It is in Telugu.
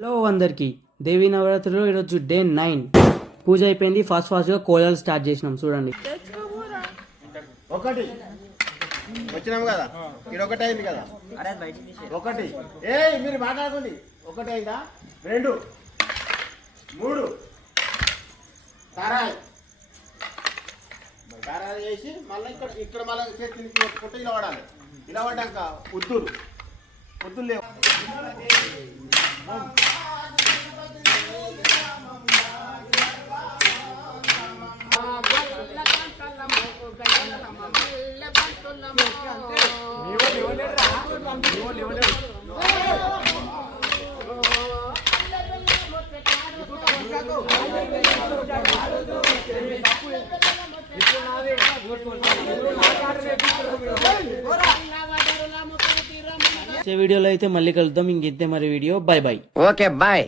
హలో అందరికి దేవీ నవరాత్రిలో ఈరోజు డే 9 పూజ అయిపోయింది. ఫాస్ట్గా కోలాలు స్టార్ట్ చేసినాం. చూడండి ఒకటి వచ్చినాము కదా, ఇది ఒకటి అయింది కదా, ఒకటి మీరు మాట్లాడుకోండి. ఒకటి అయిందా, 2 3 తారాయి చేసి మళ్ళీ ఇక్కడ మళ్ళీ చేతి పుట్ట ఇలా వాడాలి. ఇలా పడ్డాక పొద్దులు లేవు. వీడియోలో అయితే మళ్ళీ కలుద్దాం. ఇంకెంతే మరి video. Bye bye. Okay bye.